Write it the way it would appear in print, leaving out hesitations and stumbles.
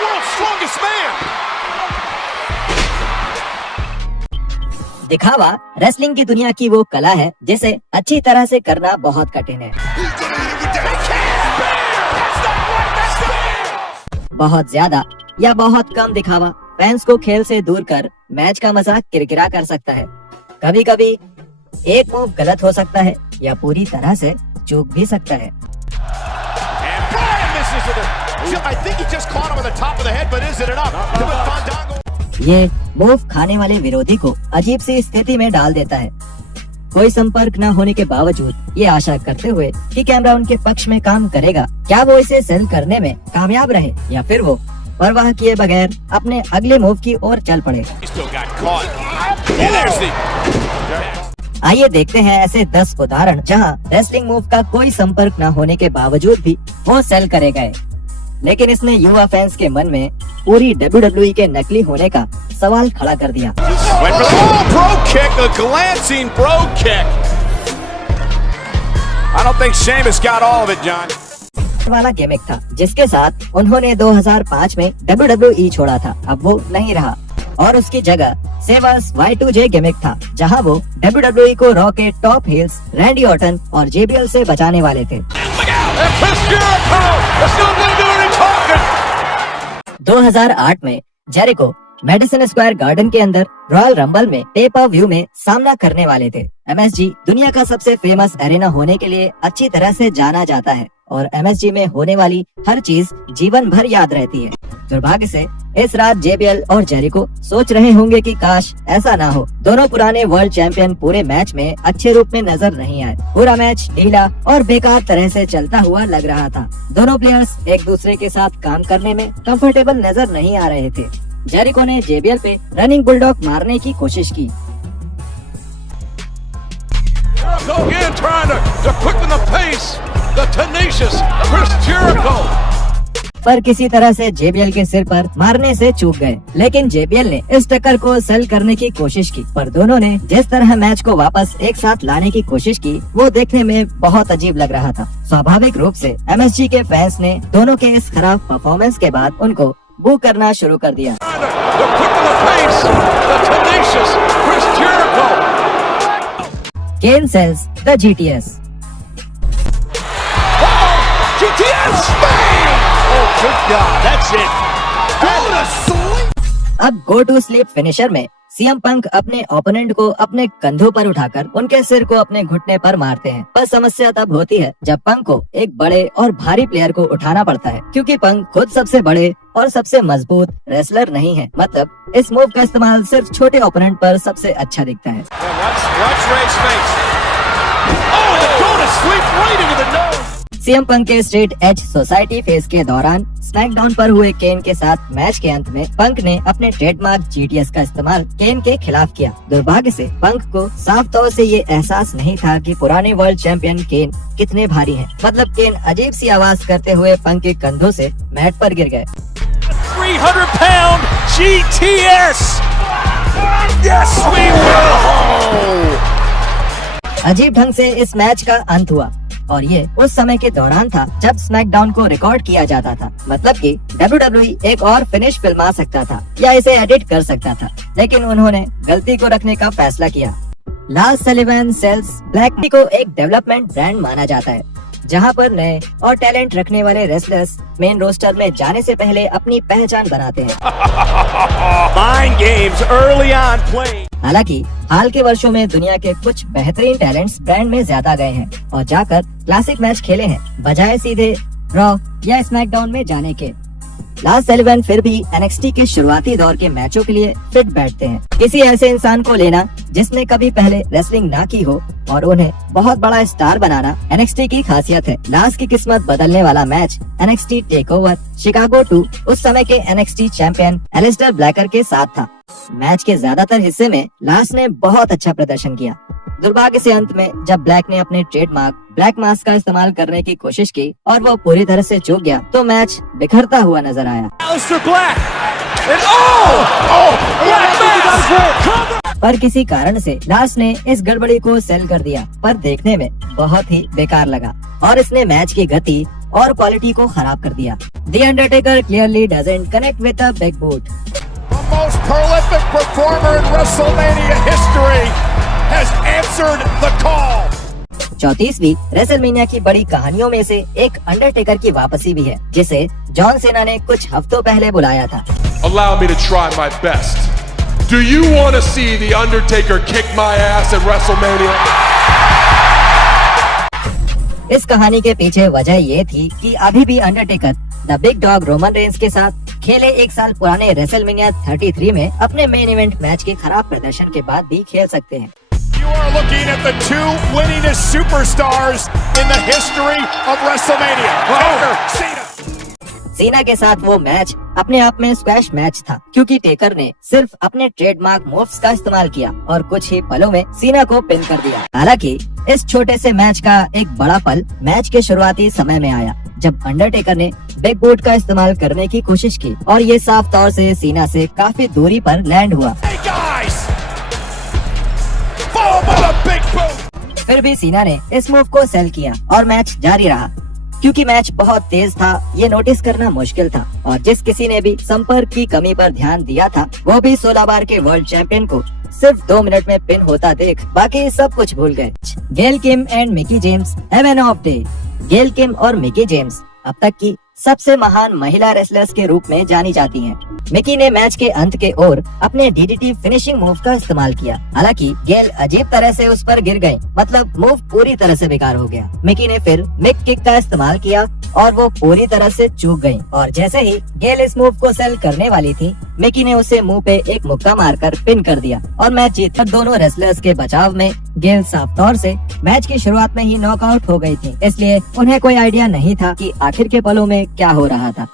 world's strongest man. दिखावा wrestling की दुनिया की वो कला है जिसे अच्छी तरह से करना बहुत कठिन है। बहुत ज्यादा या बहुत कम दिखावा फैंस को खेल से दूर कर मैच का मजा किरकिरा कर सकता है। कभी कभी एक मूव गलत हो सकता है या पूरी तरह से चूक भी सकता है। ये मूव खाने वाले विरोधी को अजीब सी स्थिति में डाल देता है। कोई संपर्क न होने के बावजूद ये आशा करते हुए कि कैमरा उनके पक्ष में काम करेगा, क्या वो इसे सेल करने में कामयाब रहे या फिर वो परवाह किए बगैर अपने अगले मूव की ओर चल पड़े। आइए देखते हैं ऐसे 10 उदाहरण जहां रेसलिंग मूव का कोई संपर्क न होने के बावजूद भी वो सेल करे गए, लेकिन इसने युवा फैंस के मन में पूरी WWE के नकली होने का सवाल खड़ा कर दिया। वाला गिमिक था जिसके साथ उन्होंने 2005 में WWE छोड़ा था, अब वो नहीं रहा और उसकी जगह सेवास Y2J गिमिक था, जहां वो WWE को रॉ के टॉप हील्स रैंडी ऑर्टन और JBL से बचाने वाले थे। 2008 में जेरिको मेडिसन स्क्वायर गार्डन के अंदर रॉयल रंबल में पे पर व्यू में सामना करने वाले थे। MSG दुनिया का सबसे फेमस एरेना होने के लिए अच्छी तरह से जाना जाता है और MSG में होने वाली हर चीज जीवन भर याद रहती है। दुर्भाग्य से इस रात JBL और जेरिको सोच रहे होंगे कि काश ऐसा ना हो। दोनों पुराने वर्ल्ड चैंपियन पूरे मैच में अच्छे रूप में नजर नहीं आए। पूरा मैच ढीला और बेकार तरह से चलता हुआ लग रहा था। दोनों प्लेयर्स एक दूसरे के साथ काम करने में कंफर्टेबल नजर नहीं आ रहे थे। जेरिको ने JBL पे रनिंग बुलडॉग मारने की कोशिश की, पर किसी तरह से JBL के सिर पर मारने से चूक गए। लेकिन JBL ने इस टक्कर को सेल करने की कोशिश की, पर दोनों ने जिस तरह मैच को वापस एक साथ लाने की कोशिश की वो देखने में बहुत अजीब लग रहा था। स्वाभाविक रूप से MSG के फैंस ने दोनों के इस खराब परफॉर्मेंस के बाद उनको बू करना शुरू कर दिया। केन सेल्स द GTS। अब गो टू स्लीप फिनिशर में CM पंक अपने ओपोनेंट को अपने कंधों पर उठाकर उनके सिर को अपने घुटने पर मारते हैं। पर समस्या तब होती है जब पंक को एक बड़े और भारी प्लेयर को उठाना पड़ता है, क्योंकि पंक खुद सबसे बड़े और सबसे मजबूत रेसलर नहीं है। मतलब इस मूव का इस्तेमाल सिर्फ छोटे ओपोनेंट पर सबसे अच्छा दिखता है। CM पंक के स्ट्रेट एज सोसाइटी फेज के दौरान स्मैकडाउन पर हुए केन के साथ मैच के अंत में पंक ने अपने ट्रेडमार्क GTS का इस्तेमाल केन के खिलाफ किया। दुर्भाग्य से पंक को साफ तौर से ये एहसास नहीं था कि पुराने वर्ल्ड चैंपियन केन कितने भारी हैं। मतलब केन अजीब सी आवाज करते हुए पंक के कंधों से मैट पर गिर गए। 300 pound GTS. Yes, we will. अजीब ढंग से इस मैच का अंत हुआ और ये उस समय के दौरान था जब स्मैकडाउन को रिकॉर्ड किया जाता था। मतलब कि WWE एक और फिनिश फिल्मा सकता था या इसे एडिट कर सकता था, लेकिन उन्होंने गलती को रखने का फैसला किया। लार्स सलिवन सेल्स ब्लैक को एक डेवलपमेंट ब्रांड माना जाता है, जहां पर नए और टैलेंट रखने वाले रेसलर्स मेन रोस्टर में जाने से पहले अपनी पहचान बनाते हैं। हालांकि हाल के वर्षों में दुनिया के कुछ बेहतरीन टैलेंट्स ब्रांड में ज्यादा गए हैं और जाकर क्लासिक मैच खेले हैं, बजाय सीधे रॉ या स्मैकडाउन में जाने के। लार्स सलिवन फिर भी NXT के शुरुआती दौर के मैचों के लिए फिट बैठते हैं। किसी ऐसे इंसान को लेना जिसने कभी पहले रेसलिंग ना की हो और उन्हें बहुत बड़ा स्टार बनाना NXT की खासियत है। लार्स की किस्मत बदलने वाला मैच NXT टेकओवर शिकागो 2 उस समय के NXT चैंपियन एलिस्टर ब्लैकर के साथ था। मैच के ज्यादातर हिस्से में लार्स ने बहुत अच्छा प्रदर्शन किया। दुर्भाग्य से अंत में जब ब्लैक ने अपने ट्रेडमार्क ब्लैक मास्क का इस्तेमाल करने की कोशिश की और वो पूरी तरह से चूक गया, तो मैच बिखरता हुआ नजर आया। पर किसी कारण से लार्स ने इस गड़बड़ी को सेल कर दिया, पर देखने में बहुत ही बेकार लगा और इसने मैच की गति और क्वालिटी को खराब कर दिया। The Undertaker clearly doesn't connect with the big boot. The most prolific performer in WrestleMania history has answered the call. 34वीं रेसलमेनिया की बड़ी कहानियों में से एक अंडरटेकर की वापसी भी है, जिसे जॉन सेना ने कुछ हफ्तों पहले बुलाया था। Allow me to try my best. Do you want to see The Undertaker kick my ass at WrestleMania? इस कहानी के पीछे वजह ये थी कि अभी भी Undertaker the big dog Roman Reigns के साथ खेले 1 साल पुराने रेसलमेनिया 33 में अपने मेन इवेंट मैच के खराब प्रदर्शन के बाद भी खेल सकते हैं। You are looking at the two winningest superstars in the history of WrestleMania. Taker, Cena. सीना के साथ वो मैच अपने आप में स्क्वैश मैच था, क्योंकि टेकर ने सिर्फ अपने ट्रेडमार्क मूव्स का इस्तेमाल किया और कुछ ही पलों में सीना को पिन कर दिया। हालांकि इस छोटे से मैच का एक बड़ा पल मैच के शुरुआती समय में आया, जब अंडरटेकर ने बिग बूट का इस्तेमाल करने की कोशिश की और ये साफ तौर से सीना से काफी दूरी पर लैंड हुआ। Hey guys! Followed by the big boot. फिर भी सीना ने इस मूव को सेल किया और मैच जारी रहा। क्योंकि मैच बहुत तेज था, ये नोटिस करना मुश्किल था, और जिस किसी ने भी संपर्क की कमी पर ध्यान दिया था, वो भी 16 बार के वर्ल्ड चैंपियन को सिर्फ 2 मिनट में पिन होता देख बाकी सब कुछ भूल गए। Gail Kim and Mickie James have an off day. Gail Kim और मिकी जेम्स अब तक की सबसे महान महिला रेसलर्स के रूप में जानी जाती हैं। मिकी ने मैच के अंत के ओर अपने डीडीटी फिनिशिंग मूव का इस्तेमाल किया। हालांकि गेल अजीब तरह से उस पर गिर गई, मतलब मूव पूरी तरह से बेकार हो गया। मिकी ने फिर मिक किक का इस्तेमाल किया और वो पूरी तरह से चूक गई, और जैसे ही गेल इस मूव को सेल करने वाली थी, मिकी ने उसे मुंह पे एक मुक्का मारकर पिन कर दिया और मैच जीत। दोनों रेसलर्स के बचाव में गेल साफ तौर से मैच की शुरुआत में ही नॉकआउट हो गई थी, इसलिए उन्हें कोई आइडिया नहीं था कि आखिर के पलों में क्या हो रहा था।